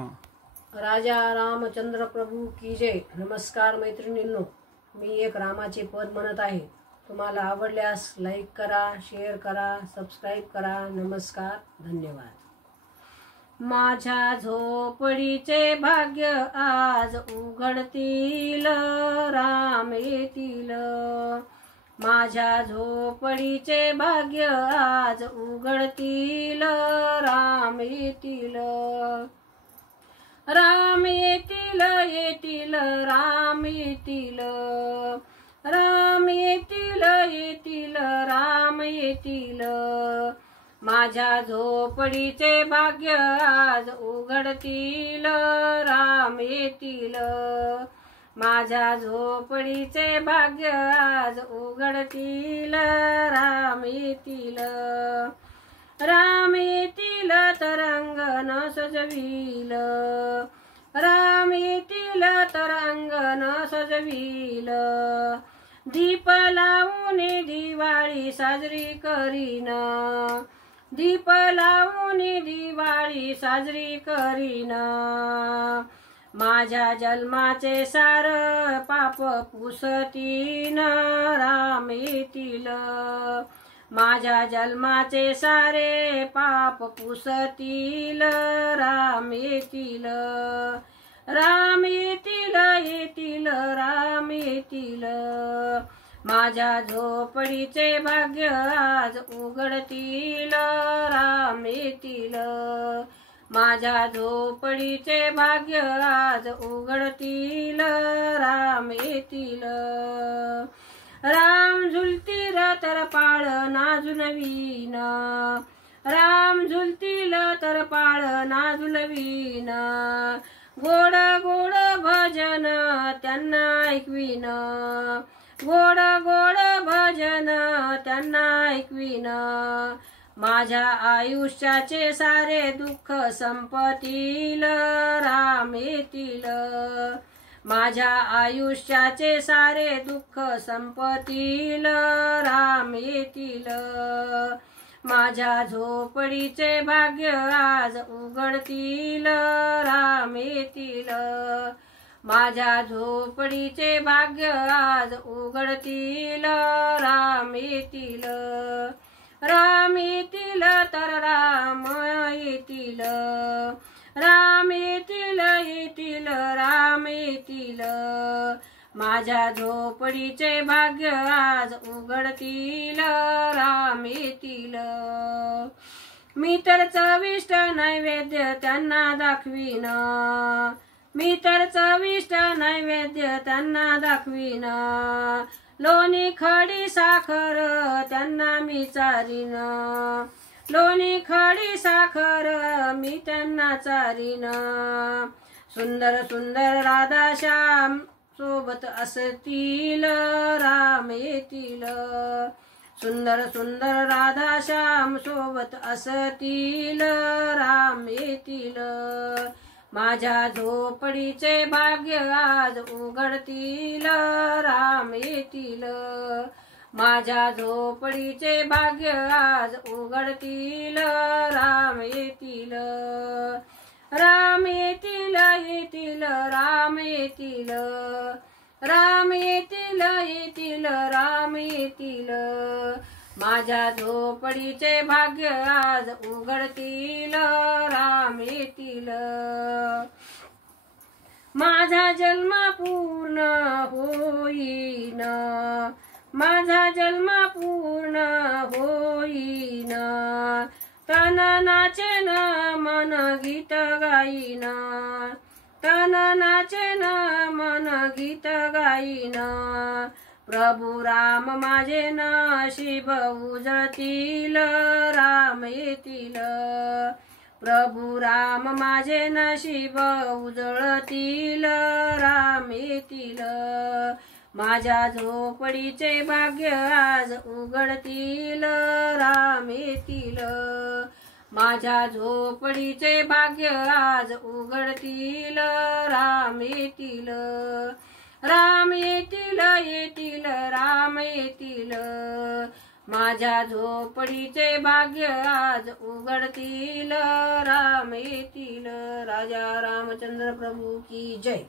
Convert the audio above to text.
राजा रामचंद्र प्रभू की जय। नमस्कार मैत्रिणींनो, मी एक रामाचे पद म्हणत आहे। तुम्हाला आवडल्यास लाईक करा, शेअर करा, सबस्क्राईब करा। नमस्कार, धन्यवाद। माझ्या झोपडीचे भाग्य आज उघडतील, राम येतील। माझ्या झोपडीचे भाग्य आज उघडतील, राम येतील। राम येतील, येतील, राम येतील। राम येतील, येतील, राम येतील। माझ्या झोपडीचे भाग्य आज उघडतील, राम येतील। माझ्या झोपडीचे भाग्य आज उघडतील, राम येतील। राम येतील तर अंगण सजविल, राम येतील तर अंगण सजविल। दीप लावून दिवाळी साजरी करीन, दीप लावून दिवाळी साजरी करीन। माझ्या जन्माचे सार पाप पुसतीन, राम येतील। माझ्या जन्माचे सारे पाप पुसतील, राम येतील। राम येतील, येतील, राम येतील। माझ्या झोपडीचे भाग्य आज उघडतील, राम येतील। माझ्या झोपडीचे भाग्य आज उघडतील, राम येतील। राम झुलतील तर पाळणा झुलवीन, राम झुलतील तर पाळणा झुलवीन। गोड गोड भजन त्यांना ऐकवीन, गोड गोड भजन त्यांना ऐकवीन। माझ्या आयुष्याचे सारे दुःख संपतील, राम येतील। माझ्या आयुष्याचे सारे दुःख संपतील, राम येतील। माझ्या झोपडीचे भाग्य आज उघडतील, राम येतील। माझ्या झोपडीचे भाग्य आज उघडतील, राम येतील। राम येतील तर राम येतील, राम येतील, येतील, राम येतील। माझ्या झोपडीचे भाग्य आज उघडतील, राम येतील। मी तर चविष्ट नैवेद्य त्यांना दाखवीन, मी तर चविष्ट नैवेद्य त्यांना दाखवीन। लोणी खडी साखर त्यांना मी चारीन, लोणी खडी साखर मी त्यांना चारीन। सुंदर सुंदर राधा श्याम सोबत असतील, राम येतील। सुंदर सुंदर राधा श्याम सोबत असतील, राम येतील। माझ्या झोपडीचे भाग्य आज उघडतील, राम येतील। माझ्या झोपडीचे भाग्य आज उघडतील, राम येतील। राम येतील, येतील, राम येतील। राम येतील, येतील, राम येतील। माझ्या झोपडीचे भाग्य आज उघडतील, राम येतील। माझा जन्म पूर्ण होईन, माझा जन्म पूर्ण होईन। तन नाचेन मन गीत गाईन, तन नाचेन मन गीत गाईन। प्रभू राम माझे नशीब उजळतील, राम येतील। प्रभू राम माझे नशीब उजळतील, राम येतील। माझ्या झोपडीचे भाग्य आज उघडतील, राम येतील। माझ्या झोपडीचे भाग्य आज उघडतील, राम येतील। राम येतील, येतील, राम येतील। माझ्या झोपडीचे भाग्य आज उघडतील, राम येतील. राजा रामचंद्र प्रभू की जय.